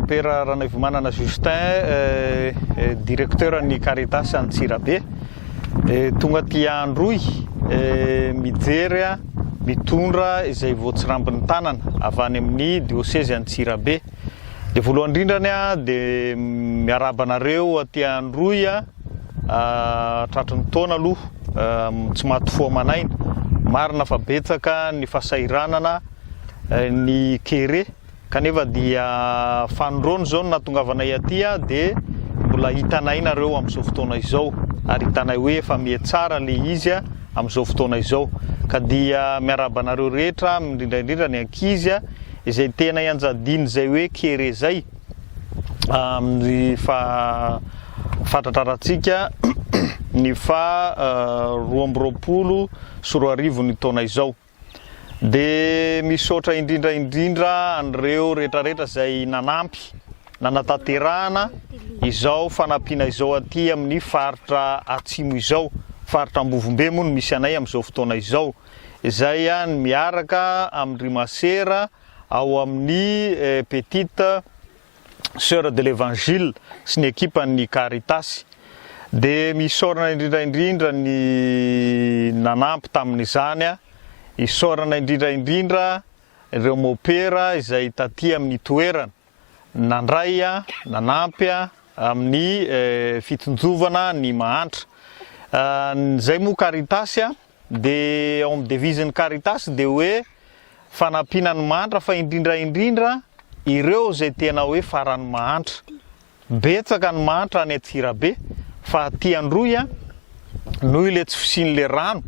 Mopera Ranaivomanana Justin, directeur ny Caritas Antsirabe. Tonga ty andro mijery mitondra izay voatsirambin'ny tanana avy any amin'ny diocèse Antsirabe. De voalohany indrindrany de miarabanareo aty andro tratran'ny taona aloha tsy maty manaina marina fa betsaka ny fasairanana ny kere kanefa dia fanondrony zao natongavanay aty de mbola hitanay nareo amin'izao fotoana izao ary hitanay hoe efa mietsara le izy amin'izao fotoana izao ka dia miarabanareo rehetra indrindra ny ankizy izay tena ianjadiny zay hoe kere zay amin'ny fatatrarantsika ny 2020 sy 2021 ny taona izao. De misaotra indrindra an'ireo rehetrarehetra zay nanampy nanatanterahana izao fanampiana izao aty amin'ny faritra atsimo izao, faritra Ambovombe moa no misy anay amin'izao fotoana izao, izay miaraka amin'ny masera ao amin'ny petite sœur de l'évangile sy ny équipe-ny Caritas. De misaorana indrindra ny nanampy tamin'izany isaorana indrindra ireo mopera izay taty amin'ny toerana nandray nanampy amin'ny fitonjovana ny mahantra. Zay moa Caritas de ao amin'ny devisen'ny Caritas de hoe fanampiana ny mahantra fa indrindra ireo zay tena hoe farany mahantra. Betsaka ny mahantra any Antsirabe fa aty androy noho ile tsy fisian'le rano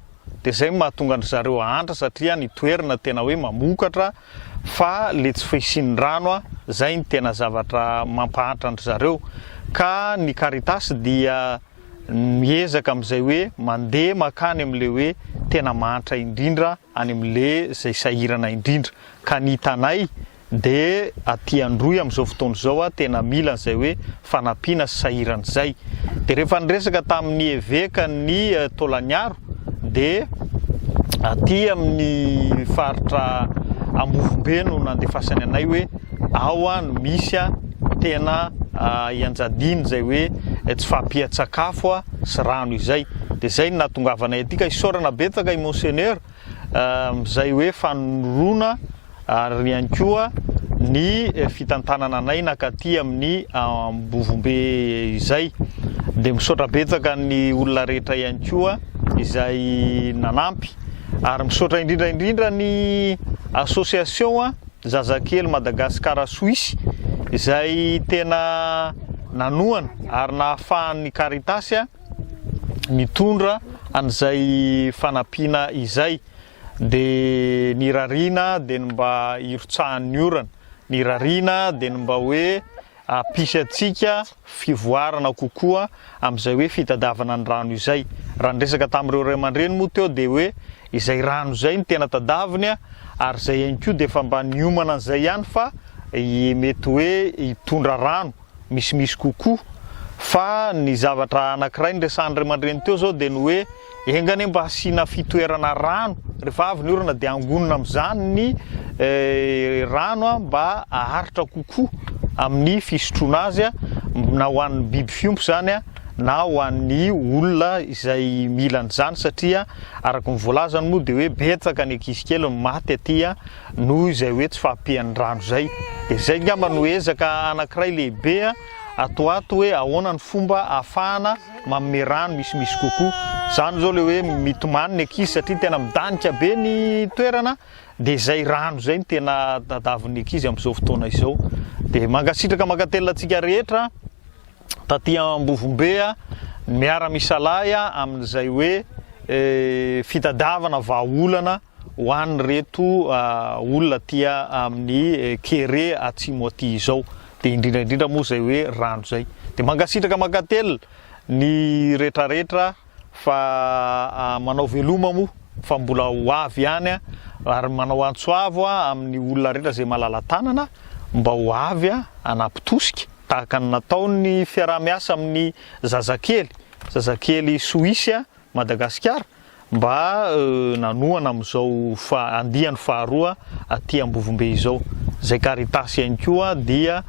de zay mahatonga ny zareo ahantra satria ny toerana tena hoe mamokatra fa le tsy fisian'ny rano zay ny tena zavatra mampahantra ny zareo. Ka ny Caritas dia miezaka amin'izay hoe mandeha makany amin'le hoe tena mahantra indrindra any amin'le zay sahirana indrindra ka ny tanay de aty androy amin'izao fotoana izao tena mila an'izay hoe fanampiana sy sahirana zay. De rehefa niresaka tamin'ny eveka ny Tolaniaro de aty amin'ny faritra Ambovombe no nandefasany anay hoe ao no misy tena ianjadiny zay hoe tsy fampihan-tsakafo sy rano izay. De zay no nahatongavanay aty ka isaorana betsaka i monseigneur zay hoe fanorona ary ihany koa ny fitantanana anay nakaty amin'ny Ambovombe izay. De misaotra betsaka ny olona rehetra ihany koa izay nanampy ary misaotra indrindra ny association Zazakely Madagasikara Suisse izay tena nanoana ary nahafahan'ny Caritas mitondra an'izay fanampiana izay. De ny rarina de mba hirotsahan'ny orana, ny rarina de mba hoe apisy atsika fivoarana kokoa amin'izay hoe fitadiavana ny rano izay. Raha niresaka tamin'ireo ray aman-dreny moa teo de hoe izay rano zay ny tena tadaviny ary zay ihany koa de efa mba niomana an'izay ihany fa mety hoe hitondra rano misimisy kokoa. Fa ny zavatra anankiray niresahan'ny ray aman-dreny teo zao de ny hoe engany mba asiana fitoerana rano rehefa avy ny orana de angonina amin'izany ny rano mba aharitra kokoa amin'ny fisotroana azy na ho an'ny biby fiompy zany na ho an'ny olona izay mila an'izany satria araka ny voalazany moa de hoe betsaka ny ankizy kely maty aty noho izay hoe tsy fampihan'ny rano zay. De zay ngamba no ezaka anankiray lehibe atoato hoe ahoana ny fomba ahafahana manome rano misimisy kokoa. Zany zao le hoe mitomany ny ankizy satria tena midanika be ny toerana de zay rano zay ny tena tadavin'ny ankizy amin'izao fotoana izao. De mangasitraka makatelantsika rehetra taty Ambovombe miara-misalahy amin'izay hoe fitadiavana vahaolana ho an'ny reto olona tia amin'ny kere atsimo aty izao. De indrindra moa zay hoe rano zay. De mangasitraka makatela ny rehetrarehetra fa manao veloma moa fa mbola ho avy ihany ary manao antsoavo amin'ny olona rehetra zay malala tanana mba ho avy anampitosika tahaka ny nataon'ny fiaraha-miasa amin'ny Zazakely Suisse Madagasikara mba nanoana amin'izao andiany faharoa aty Ambovombe izao. Zay Caritas ihany koa dia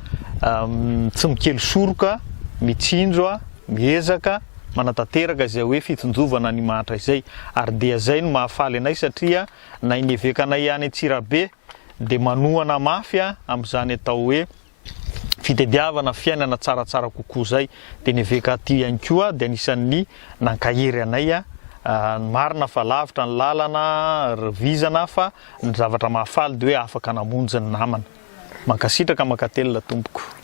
tsy mikely soroka, mitsinjo, miezaka, manatanteraka izay hoe fitonjovana ny mahatra izay. Ary dia zay no mahafaly anay satria na inevekanay any Antsirabe dia manohana mafy amin'izany atao hoe fitediavana fiainana tsaratsara kokoa zay. Dia neveka aty ihany koa dia anisan'ny nankahery anay marina fa lavitra ny lalana, revizana fa ny zavatra mahafaly dia hoe afaka namonjy ny namana. Mankasitraka, mankatelina tompoko.